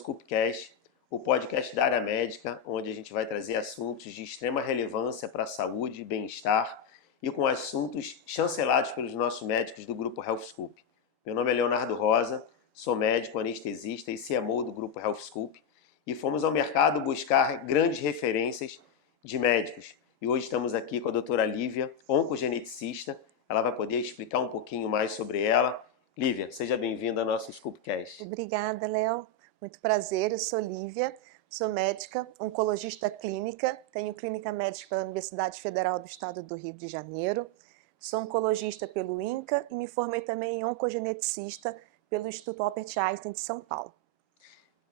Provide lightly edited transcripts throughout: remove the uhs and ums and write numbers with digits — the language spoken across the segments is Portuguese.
Scoopcast, o podcast da área médica, onde a gente vai trazer assuntos de extrema relevância para a saúde e bem-estar e com assuntos chancelados pelos nossos médicos do Grupo Health Scoop. Meu nome é Leonardo Rosa, sou médico anestesista e CMO do Grupo Health Scoop e fomos ao mercado buscar grandes referências de médicos. E hoje estamos aqui com a doutora Lívia, oncogeneticista. Ela vai poder explicar um pouquinho mais sobre ela. Lívia, seja bem-vinda ao nosso Scoopcast. Obrigada, Léo. Muito prazer, eu sou Lívia, sou médica, oncologista clínica, tenho clínica médica pela Universidade Federal do Estado do Rio de Janeiro, sou oncologista pelo INCA e me formei também em oncogeneticista pelo Instituto Albert Einstein de São Paulo.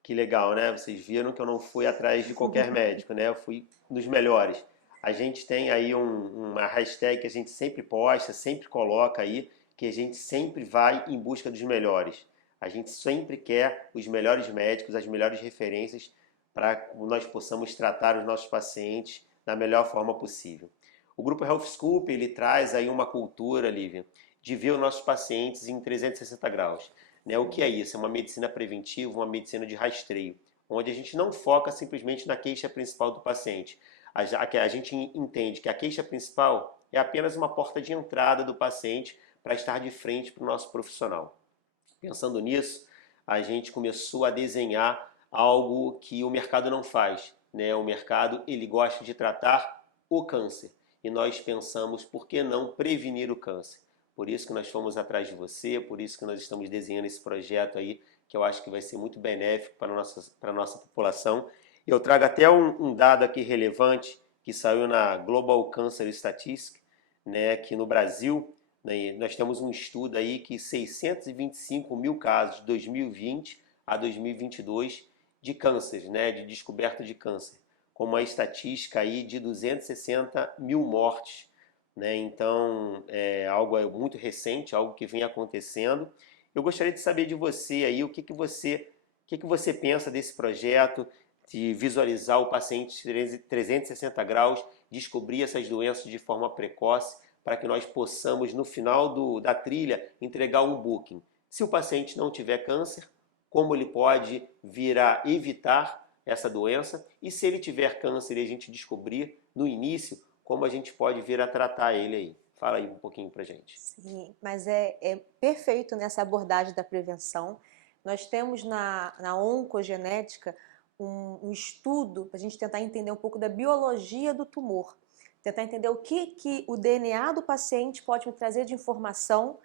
Que legal, né? Vocês viram que eu não fui atrás de qualquer médico, né? Eu fui nos melhores. A gente tem aí uma hashtag que a gente sempre posta, sempre coloca aí, que a gente sempre vai em busca dos melhores. A gente sempre quer os melhores médicos, as melhores referências para que nós possamos tratar os nossos pacientes da melhor forma possível. O Grupo Health Scoop, ele traz aí uma cultura, Lívia, de ver os nossos pacientes em 360 graus. Né? O que é isso? É uma medicina preventiva, uma medicina de rastreio, onde a gente não foca simplesmente na queixa principal do paciente. A gente entende que a queixa principal é apenas uma porta de entrada do paciente para estar de frente para o nosso profissional. Pensando nisso, a gente começou a desenhar algo que o mercado não faz, né? O mercado, ele gosta de tratar o câncer e nós pensamos, por que não prevenir o câncer? Por isso que nós fomos atrás de você, por isso que nós estamos desenhando esse projeto aí, que eu acho que vai ser muito benéfico para a nossa população. Eu trago até um dado aqui relevante que saiu na Global Cancer Statistics, né, que no Brasil nós temos um estudo aí que 625 mil casos de 2020 a 2022 de cânceres, né, de descoberta de câncer, com uma estatística aí de 260 mil mortes, né? Então é algo muito recente, algo que vem acontecendo. Eu gostaria de saber de você aí o que você pensa desse projeto de visualizar o paciente 360 graus, descobrir essas doenças de forma precoce, para que nós possamos, no final da trilha, entregar um booking. Se o paciente não tiver câncer, como ele pode vir a evitar essa doença? E se ele tiver câncer e a gente descobrir no início, como a gente pode vir a tratar ele aí? Fala aí um pouquinho pra gente. Sim, mas é perfeito nessa abordagem da prevenção. Nós temos na oncogenética um estudo para a gente tentar entender um pouco da biologia do tumor. Tentar entender o que o DNA do paciente pode me trazer de informação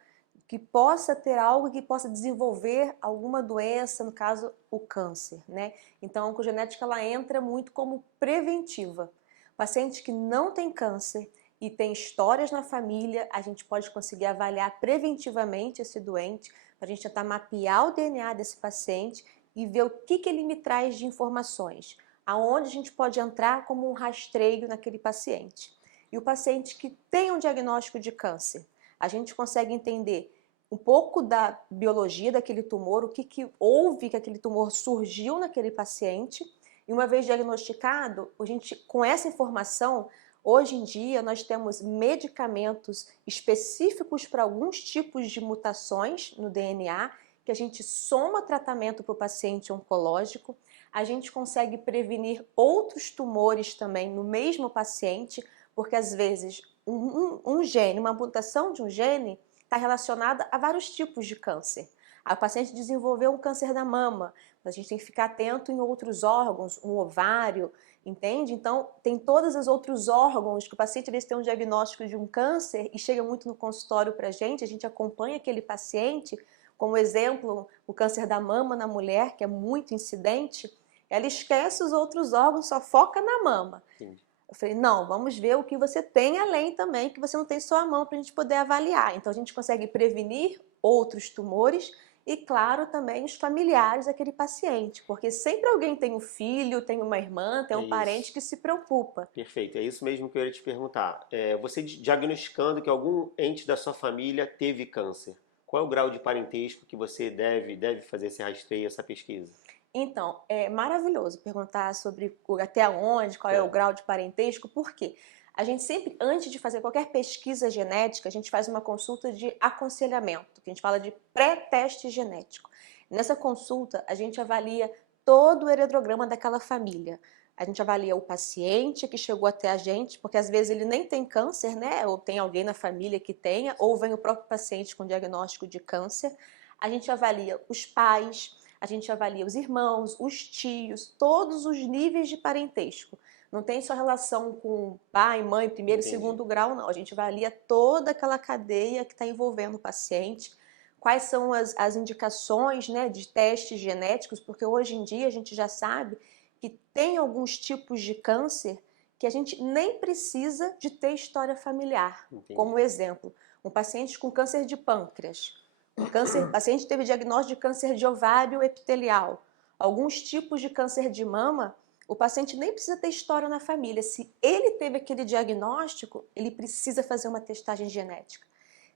que possa ter algo que possa desenvolver alguma doença, no caso o câncer, né? Então a oncogenética ela entra muito como preventiva. Paciente que não tem câncer e tem histórias na família, a gente pode conseguir avaliar preventivamente esse doente, para a gente tentar mapear o DNA desse paciente e ver o que ele me traz de informações, aonde a gente pode entrar como um rastreio naquele paciente. E o paciente que tem um diagnóstico de câncer, a gente consegue entender um pouco da biologia daquele tumor, o que houve que aquele tumor surgiu naquele paciente, e uma vez diagnosticado, a gente, com essa informação, hoje em dia nós temos medicamentos específicos para alguns tipos de mutações no DNA, que a gente soma tratamento para o paciente oncológico, a gente consegue prevenir outros tumores também no mesmo paciente, porque às vezes um gene, uma mutação de um gene está relacionada a vários tipos de câncer. A paciente desenvolveu um câncer da mama, a gente tem que ficar atento em outros órgãos, um ovário, entende? Então, tem todos os outros órgãos que o paciente às vezes tem um diagnóstico de um câncer e chega muito no consultório para a gente acompanha aquele paciente, como exemplo, o câncer da mama na mulher, que é muito incidente, ela esquece os outros órgãos, só foca na mama. Sim. Eu falei, não, vamos ver o que você tem além também, que você não tem só a mão para a gente poder avaliar. Então a gente consegue prevenir outros tumores e, claro, também os familiares daquele paciente, porque sempre alguém tem um filho, tem uma irmã, tem um parente que se preocupa. Perfeito, é isso mesmo que eu ia te perguntar. Você diagnosticando que algum ente da sua família teve câncer, qual é o grau de parentesco que você deve fazer esse rastreio, essa pesquisa? Então, é maravilhoso perguntar sobre até onde, qual é o grau de parentesco, por quê? A gente sempre, antes de fazer qualquer pesquisa genética, a gente faz uma consulta de aconselhamento, que a gente fala de pré-teste genético. Nessa consulta, a gente avalia todo o heredograma daquela família. A gente avalia o paciente que chegou até a gente, porque às vezes ele nem tem câncer, né? Ou tem alguém na família que tenha, ou vem o próprio paciente com diagnóstico de câncer. A gente avalia os pais, a gente avalia os irmãos, os tios, todos os níveis de parentesco. Não tem só relação com pai, mãe, primeiro e Entendi. segundo grau, não. A gente avalia toda aquela cadeia que está envolvendo o paciente. Quais são as indicações, né, de testes genéticos, porque hoje em dia a gente já sabe que tem alguns tipos de câncer que a gente nem precisa de ter história familiar. Entendi. Como exemplo, um paciente com câncer de pâncreas. O paciente teve diagnóstico de câncer de ovário epitelial. Alguns tipos de câncer de mama, o paciente nem precisa ter história na família. Se ele teve aquele diagnóstico, ele precisa fazer uma testagem genética.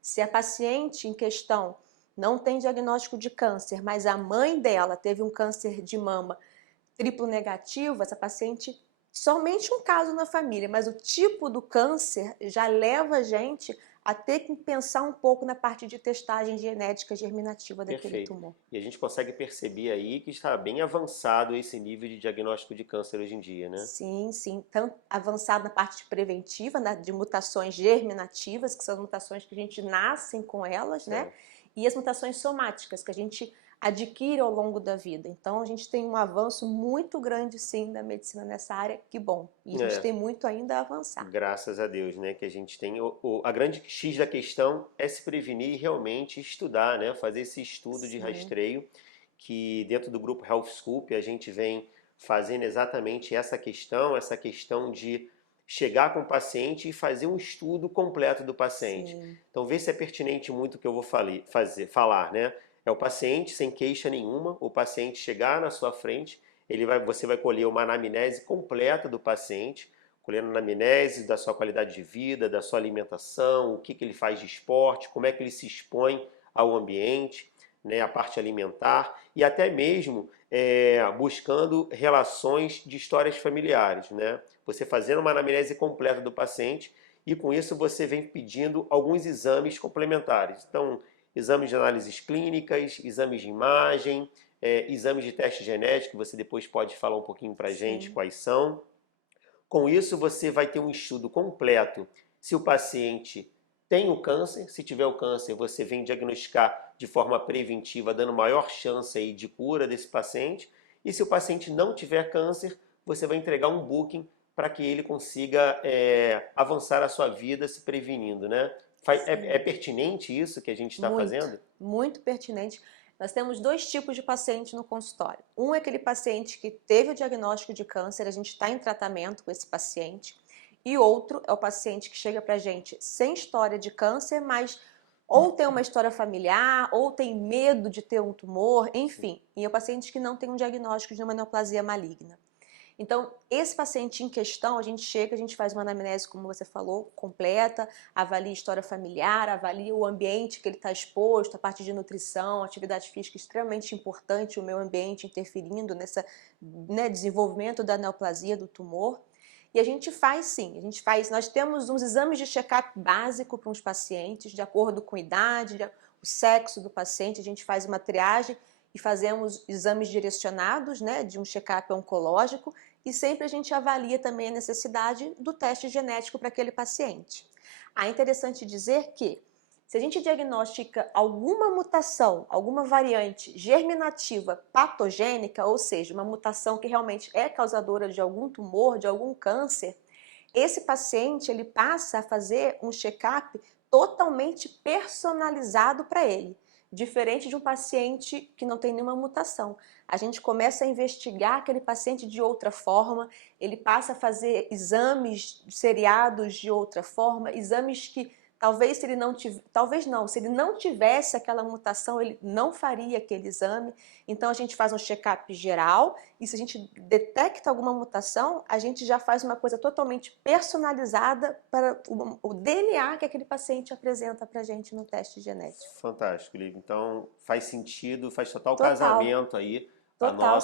Se a paciente em questão não tem diagnóstico de câncer, mas a mãe dela teve um câncer de mama triplo negativo, essa paciente, somente um caso na família, mas o tipo do câncer já leva a gente a ter que pensar um pouco na parte de testagem genética germinativa daquele Perfeito. tumor. E a gente consegue perceber aí que está bem avançado esse nível de diagnóstico de câncer hoje em dia, né? Sim, sim. Tanto avançado na parte preventiva, né, de mutações germinativas, que são mutações que a gente nasce com elas, né? Certo. E as mutações somáticas, que a gente adquire ao longo da vida. Então, a gente tem um avanço muito grande, sim, da medicina nessa área, que bom. E a gente tem muito ainda a avançar. Graças a Deus, né? Que a gente tem. A grande X da questão é se prevenir e realmente estudar, né? Fazer esse estudo de rastreio, que dentro do grupo Health Scoop a gente vem fazendo exatamente essa questão de chegar com o paciente e fazer um estudo completo do paciente. Sim. Então, ver se é pertinente muito o que eu vou falar, né? É o paciente sem queixa nenhuma, o paciente chegar na sua frente, você vai colher uma anamnese completa do paciente, colhendo anamnese da sua qualidade de vida, da sua alimentação, o que ele faz de esporte, como é que ele se expõe ao ambiente, né, a parte alimentar e até mesmo buscando relações de histórias familiares, né? Você fazendo uma anamnese completa do paciente e com isso você vem pedindo alguns exames complementares. Então, exames de análises clínicas, exames de imagem, exames de teste genético, você depois pode falar um pouquinho para a gente quais são. Com isso, você vai ter um estudo completo se o paciente tem o câncer. Se tiver o câncer, você vem diagnosticar de forma preventiva, dando maior chance aí de cura desse paciente. E se o paciente não tiver câncer, você vai entregar um booking para que ele consiga avançar a sua vida se prevenindo, né? É pertinente isso que a gente está fazendo? Muito pertinente. Nós temos dois tipos de paciente no consultório. Um é aquele paciente que teve o diagnóstico de câncer, a gente está em tratamento com esse paciente. E outro é o paciente que chega para a gente sem história de câncer, mas ou tem uma história familiar, ou tem medo de ter um tumor, enfim. E é o paciente que não tem um diagnóstico de uma neoplasia maligna. Então, esse paciente em questão, a gente chega, a gente faz uma anamnese, como você falou, completa, avalia a história familiar, avalia o ambiente que ele está exposto, a parte de nutrição, atividade física extremamente importante, o meio ambiente interferindo nesse desenvolvimento da neoplasia, do tumor. E a gente faz sim, nós temos uns exames de check-up básico para os pacientes, de acordo com a idade, o sexo do paciente, a gente faz uma triagem e fazemos exames direcionados, né, de um check-up oncológico, e sempre a gente avalia também a necessidade do teste genético para aquele paciente. É interessante dizer que, se a gente diagnostica alguma mutação, alguma variante germinativa patogênica, ou seja, uma mutação que realmente é causadora de algum tumor, de algum câncer, esse paciente ele passa a fazer um check-up totalmente personalizado para ele, diferente de um paciente que não tem nenhuma mutação. A gente começa a investigar aquele paciente de outra forma, ele passa a fazer exames seriados de outra forma, exames que talvez se ele não tivesse aquela mutação, ele não faria aquele exame. Então a gente faz um check-up geral e se a gente detecta alguma mutação, a gente já faz uma coisa totalmente personalizada para o DNA que aquele paciente apresenta para a gente no teste genético. Fantástico, Lívia. Então faz sentido, faz total Total. casamento aí Total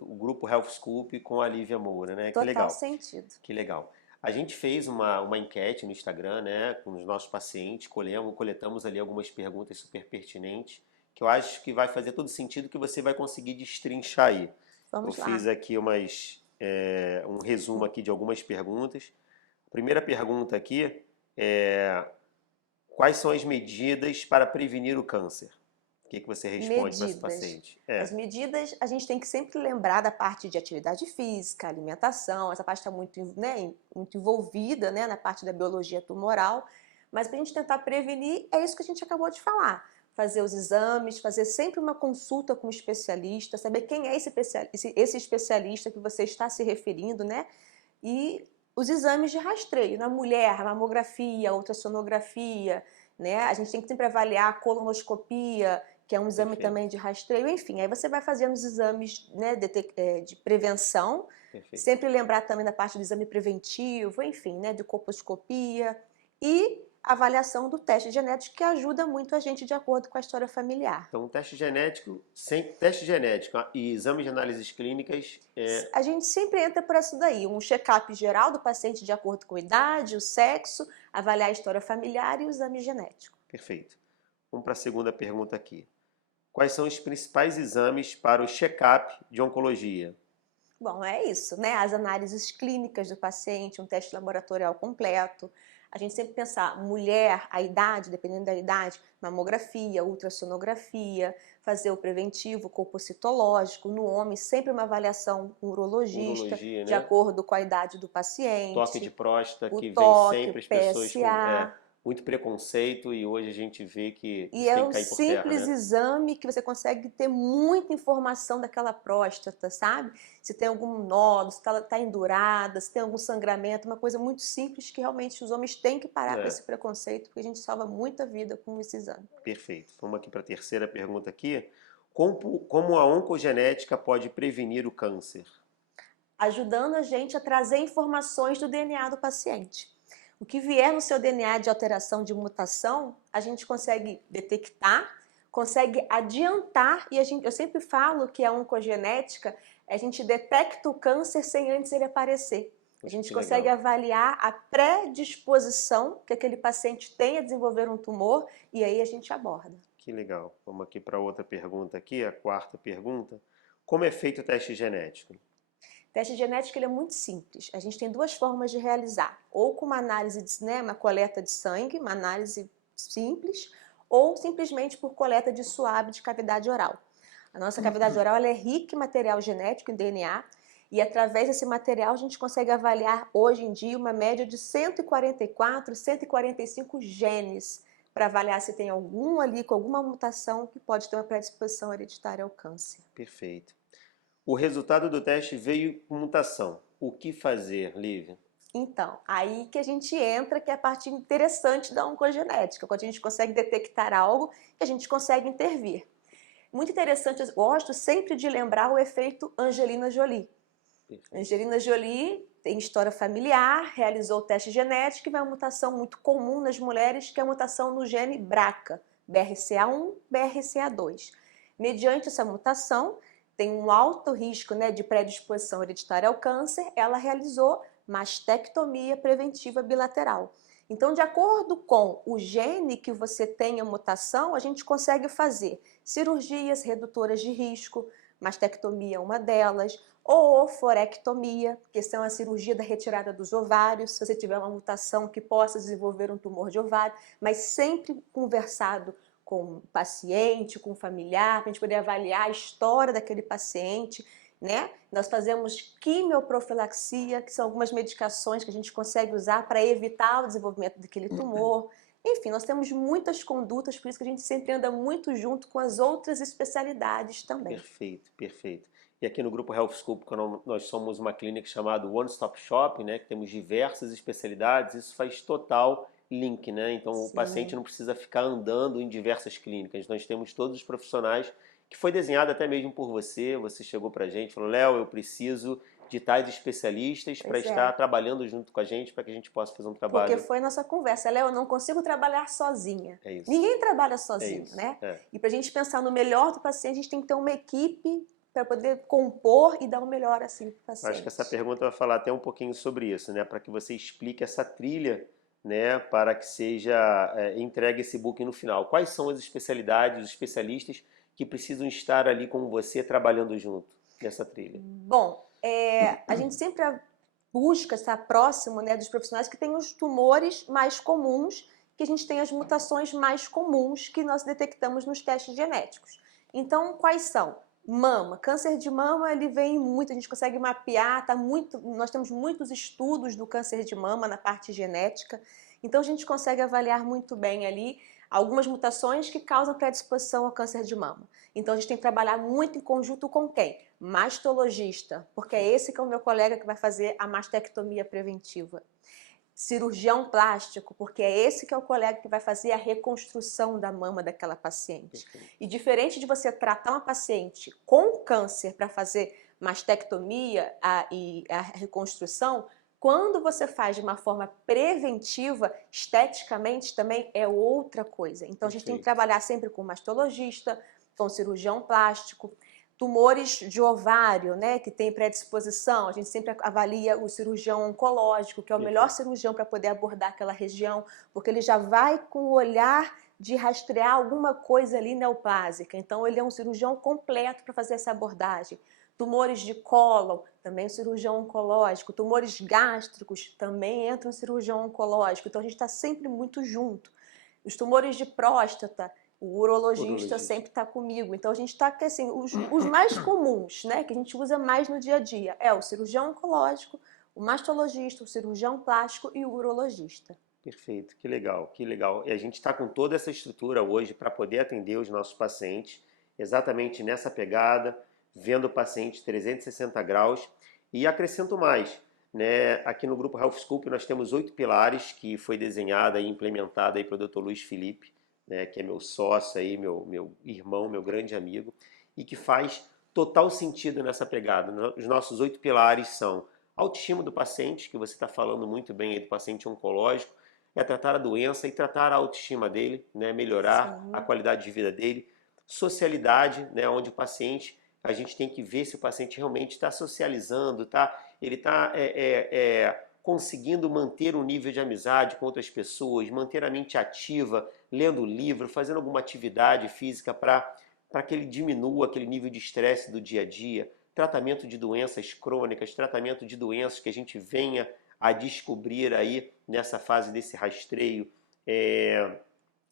o grupo Health Scoop com a Lívia Moura, né? Que Total legal. sentido. Que legal. A gente fez uma enquete no Instagram, né, com os nossos pacientes, coletamos ali algumas perguntas super pertinentes, que eu acho que vai fazer todo sentido, que você vai conseguir destrinchar aí. Vamos Eu lá. fiz aqui um resumo aqui de algumas perguntas. A primeira pergunta aqui é: quais são as medidas para prevenir o câncer? O que você responde para esse Medidas. paciente? As medidas, a gente tem que sempre lembrar da parte de atividade física, alimentação, essa parte está muito, né, muito envolvida, né, na parte da biologia tumoral, mas para a gente tentar prevenir, é isso que a gente acabou de falar. Fazer os exames, fazer sempre uma consulta com o especialista, saber quem é esse especialista que você está se referindo, né? E os exames de rastreio. Na mulher, a mamografia, a ultrassonografia, né? A gente tem que sempre avaliar a colonoscopia, que é um exame Perfeito. também de rastreio. Enfim, aí você vai fazendo os exames, né, de prevenção. Perfeito. Sempre lembrar também da parte do exame preventivo, enfim, né, de colposcopia e avaliação do teste genético, que ajuda muito a gente de acordo com a história familiar. Então, teste genético e exames de análises clínicas. A gente sempre entra por isso daí, um check-up geral do paciente de acordo com a idade, o sexo, avaliar a história familiar e o exame genético. Perfeito. Vamos para a segunda pergunta aqui. Quais são os principais exames para o check-up de oncologia? Bom, é isso, né? As análises clínicas do paciente, um teste laboratorial completo. A gente sempre pensar, mulher, a idade, dependendo da idade, mamografia, ultrassonografia, fazer o preventivo, corpo citológico. No homem, sempre uma avaliação com urologista, Urologia, de né? acordo com a idade do paciente. Toque de próstata, O que vem toque, o sempre as pessoas com PSA. muito preconceito e hoje a gente vê que E isso é tem que um cair por terra, simples né? exame que você consegue ter muita informação daquela próstata, sabe? Se tem algum nódulo, se está endurada, se tem algum sangramento, uma coisa muito simples que realmente os homens têm que parar com esse preconceito, porque a gente salva muita vida com esse exame. Perfeito. Vamos aqui para a terceira pergunta aqui. Como a oncogenética pode prevenir o câncer? Ajudando a gente a trazer informações do DNA do paciente. O que vier no seu DNA de alteração, de mutação, a gente consegue detectar, consegue adiantar, e eu sempre falo que a oncogenética, a gente detecta o câncer sem antes ele aparecer. A gente consegue avaliar a predisposição que aquele paciente tem a desenvolver um tumor e aí a gente aborda. Que legal. Vamos aqui para outra pergunta aqui, a quarta pergunta. Como é feito o teste genético? O teste genético ele é muito simples. A gente tem duas formas de realizar. Ou com uma análise, né, uma coleta de sangue, uma análise simples, ou simplesmente por coleta de suave de cavidade oral. A nossa cavidade oral ela é rica em material genético, em DNA, e através desse material a gente consegue avaliar hoje em dia uma média de 144, 145 genes para avaliar se tem algum ali com alguma mutação que pode ter uma predisposição hereditária ao câncer. Perfeito. O resultado do teste veio com mutação. O que fazer, Lívia? Então, aí que a gente entra, que é a parte interessante da oncogenética, quando a gente consegue detectar algo que a gente consegue intervir. Muito interessante, eu gosto sempre de lembrar o efeito Angelina Jolie. Perfeito. Angelina Jolie tem história familiar, realizou o teste genético e vai uma mutação muito comum nas mulheres, que é a mutação no gene BRCA, BRCA1, BRCA2. Mediante essa mutação, tem um alto risco, né, de predisposição hereditária ao câncer, ela realizou mastectomia preventiva bilateral. Então, de acordo com o gene que você tem a mutação, a gente consegue fazer cirurgias redutoras de risco, mastectomia é uma delas, ou oforectomia, que são a cirurgia da retirada dos ovários, se você tiver uma mutação que possa desenvolver um tumor de ovário, mas sempre conversado com o paciente, com o familiar, para a gente poder avaliar a história daquele paciente, né? Nós fazemos quimioprofilaxia, que são algumas medicações que a gente consegue usar para evitar o desenvolvimento daquele tumor. Enfim, nós temos muitas condutas, por isso que a gente sempre anda muito junto com as outras especialidades também. Perfeito, perfeito. E aqui no Grupo Health Scope, nós somos uma clínica chamada One Stop Shop, né, que temos diversas especialidades, isso faz total link, né? Então o paciente não precisa ficar andando em diversas clínicas. Nós temos todos os profissionais que foi desenhado até mesmo por você. Você chegou pra gente e falou: Léo, eu preciso de tais especialistas para estar trabalhando junto com a gente, para que a gente possa fazer um trabalho. Porque foi nossa conversa, Léo, eu não consigo trabalhar sozinha. É isso. Ninguém trabalha sozinho, né? E para a gente pensar no melhor do paciente, a gente tem que ter uma equipe para poder compor e dar o melhor assim para o paciente. Acho que essa pergunta vai falar até um pouquinho sobre isso, né? Para que você explique essa trilha, né? Para que seja entregue esse book no final. Quais são as especialidades, os especialistas que precisam estar ali com você trabalhando junto? nessa trilha? Bom, a gente sempre busca estar próximo, né, dos profissionais que têm os tumores mais comuns, que a gente tem as mutações mais comuns que nós detectamos nos testes genéticos. Então, quais são? Mama, câncer de mama, ele vem muito, a gente consegue mapear, nós temos muitos estudos do câncer de mama na parte genética, então a gente consegue avaliar muito bem ali algumas mutações que causam predisposição ao câncer de mama. Então a gente tem que trabalhar muito em conjunto com quem? Mastologista, porque é esse que é o meu colega que vai fazer a mastectomia preventiva. Cirurgião plástico, porque é esse que é o colega que vai fazer a reconstrução da mama daquela paciente. E diferente de você tratar uma paciente com câncer para fazer mastectomia e a reconstrução, quando você faz de uma forma preventiva, esteticamente também é outra coisa. Então a gente tem que trabalhar sempre com mastologista, com cirurgião plástico. Tumores de ovário, né, que tem predisposição, a gente sempre avalia o cirurgião oncológico, que é o melhor cirurgião para poder abordar aquela região, porque ele já vai com o olhar de rastrear alguma coisa ali neoplásica. Então ele é um cirurgião completo para fazer essa abordagem. Tumores de cólon, também um cirurgião oncológico. Tumores gástricos, também entra um cirurgião oncológico. Então a gente está sempre muito junto. Os tumores de próstata, o urologista sempre está comigo. Então a gente está assim, os mais comuns, né, que a gente usa mais no dia a dia, é o cirurgião oncológico, o mastologista, o cirurgião plástico e o urologista. Perfeito, que legal, que legal. E a gente está com toda essa estrutura hoje para poder atender os nossos pacientes, exatamente nessa pegada, vendo o paciente 360 graus. E acrescento mais, né? Aqui no Grupo Health Scope nós temos 8 pilares que foi desenhada e implementada aí pelo Dr. Luiz Felipe, né, que é meu sócio aí, meu irmão, meu grande amigo, e que faz total sentido nessa pegada. Os nossos 8 pilares são autoestima do paciente, que você está falando muito bem aí do paciente oncológico, é tratar a doença e tratar a autoestima dele, né, melhorar a qualidade de vida dele. Socialidade, né, onde o paciente, a gente tem que ver se o paciente realmente está socializando, ele está conseguindo manter um nível de amizade com outras pessoas, manter a mente ativa, lendo livro, fazendo alguma atividade física para que ele diminua aquele nível de estresse do dia a dia, tratamento de doenças crônicas, tratamento de doenças que a gente venha a descobrir aí nessa fase desse rastreio,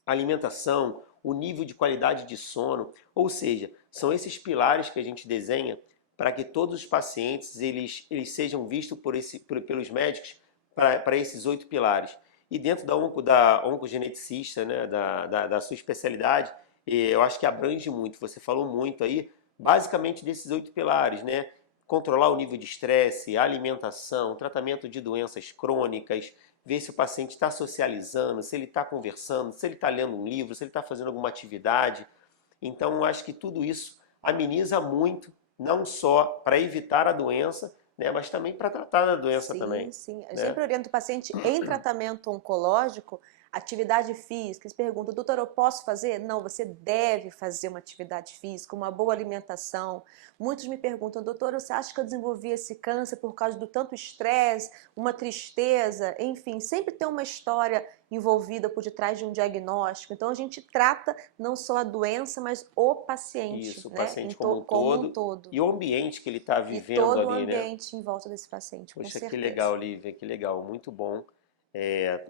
alimentação, o nível de qualidade de sono, ou seja, são esses pilares que a gente desenha para que todos os pacientes eles sejam vistos pelos médicos para esses 8 pilares. E dentro da oncogeneticista, né, da sua especialidade, eu acho que abrange muito. Você falou muito aí, basicamente desses 8 pilares, né? Controlar o nível de estresse, alimentação, tratamento de doenças crônicas, ver se o paciente está socializando, se ele está conversando, se ele está lendo um livro, se ele está fazendo alguma atividade. Então, eu acho que tudo isso ameniza muito, não só para evitar a doença, né, mas também para tratar da doença também. Sim. Eu né? sempre oriento o paciente em tratamento oncológico, atividade física. Eles perguntam, doutor, eu posso fazer? Não, você deve fazer uma atividade física, uma boa alimentação. Muitos me perguntam, doutor, você acha que eu desenvolvi esse câncer por causa do tanto estresse, uma tristeza? Enfim, sempre tem uma história envolvida por detrás de um diagnóstico. Então a gente trata não só a doença, mas o paciente. Isso, o né? paciente como um todo. E o ambiente que ele está vivendo todo ali, o né? ambiente em volta desse paciente, com Poxa, certeza. que legal, Lívia, que legal, muito bom.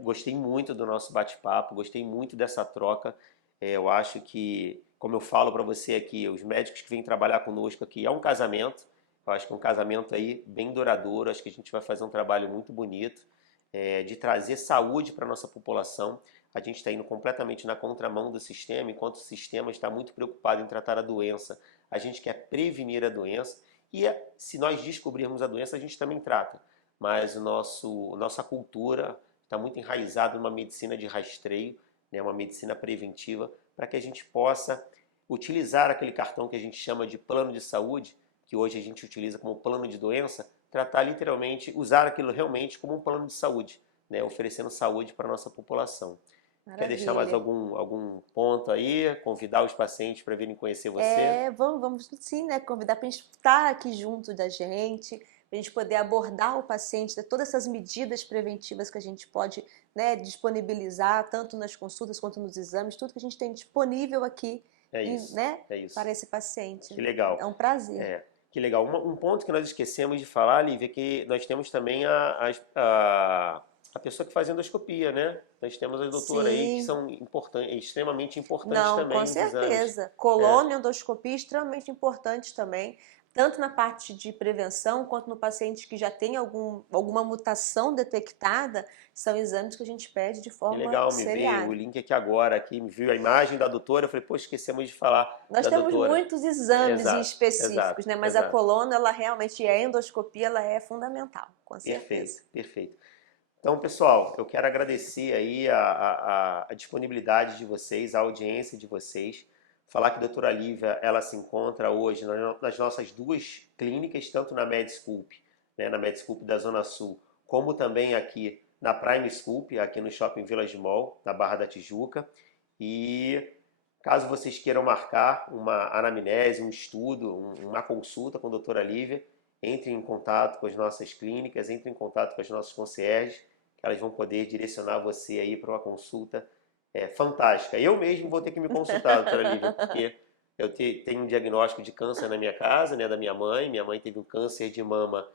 Gostei muito do nosso bate-papo, gostei muito dessa troca. Eu acho que, como eu falo para você aqui, os médicos que vêm trabalhar conosco aqui é um casamento. Eu acho que é um casamento aí bem duradouro. Acho que a gente vai fazer um trabalho muito bonito de trazer saúde para a nossa população. A gente está indo completamente na contramão do sistema, enquanto o sistema está muito preocupado em tratar a doença. A gente quer prevenir a doença e se nós descobrirmos a doença, a gente também trata. Mas nossa cultura está muito enraizada numa medicina de rastreio, né, uma medicina preventiva, para que a gente possa utilizar aquele cartão que a gente chama de plano de saúde, que hoje a gente utiliza como plano de doença, tratar literalmente, usar aquilo realmente como um plano de saúde, né, oferecendo saúde para a nossa população. Maravilha. Quer deixar mais algum ponto aí? Convidar os pacientes para virem conhecer você? Vamos sim, né? Convidar para a gente estar aqui junto da gente, para a gente poder abordar o paciente, ter todas essas medidas preventivas que a gente pode, né, disponibilizar, tanto nas consultas quanto nos exames, tudo que a gente tem disponível aqui, É isso, né, é isso. para esse paciente. Que legal. É um prazer. Que legal. Um ponto que nós esquecemos de falar, Lívia, é que nós temos também a pessoa que faz endoscopia, né? Nós temos as doutoras aí que Sim, são importantes, extremamente importantes não, com também nos exames. certeza. É, Colônia, endoscopia, extremamente importante também, tanto na parte de prevenção, quanto no paciente que já tem alguma mutação detectada, são exames que a gente pede de que forma legal, me veio o seriada. link aqui agora, aqui, me viu a imagem da doutora, eu falei, pô, esquecemos de falar Nós da temos doutora. muitos exames Exato, específicos, exato, né? Mas a exato. colônia, ela realmente, a endoscopia, ela é fundamental, com Perfeito, certeza. perfeito. Então, pessoal, eu quero agradecer aí a disponibilidade de vocês, a audiência de vocês. Falar que a doutora Lívia, ela se encontra hoje nas nossas duas clínicas, tanto na Medsculp, né, na Medsculp da Zona Sul, como também aqui na Prime Sculp, aqui no Shopping Village Mall, na Barra da Tijuca. E caso vocês queiram marcar uma anamnese, um estudo, uma consulta com a doutora Lívia, entre em contato com as nossas clínicas, entre em contato com as nossas concierges, que elas vão poder direcionar você aí para uma consulta fantástica. Eu mesmo vou ter que me consultar, doutora Lívia, porque tenho um diagnóstico de câncer na minha casa, né, da minha mãe. Minha mãe teve um câncer de mama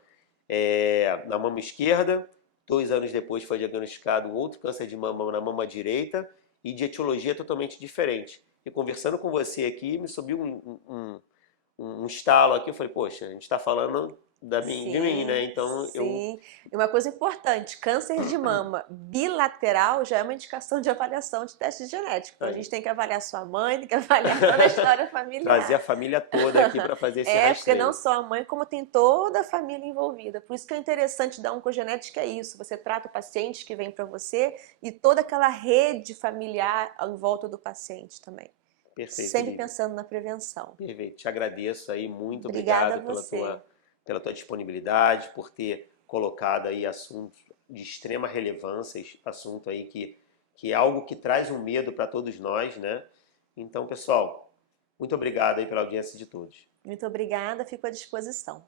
na mama esquerda. 2 anos depois foi diagnosticado um outro câncer de mama na mama direita e de etiologia totalmente diferente. E conversando com você aqui, me subiu um estalo aqui. Eu falei, poxa, a gente está falando de mim, né? Sim, Então eu. sim. E uma coisa importante, câncer de mama bilateral já é uma indicação de avaliação de teste genético. Então a gente tem que avaliar sua mãe, tem que avaliar toda a história Trazer a familiar. família toda aqui para fazer esse É, porque não rastreio. só a mãe, como tem toda a família envolvida. Por isso que é interessante da oncogenética é isso. Você trata o paciente que vem para você e toda aquela rede familiar em volta do paciente também. Perfeito, Sempre Lívia. pensando na prevenção. Perfeito. Te agradeço aí, muito Obrigada a obrigado você. pela tua disponibilidade, por ter colocado aí assuntos de extrema relevância, assunto aí que é algo que traz um medo para todos nós, né? Então, pessoal, muito obrigado aí pela audiência de todos. Muito obrigada, fico à disposição.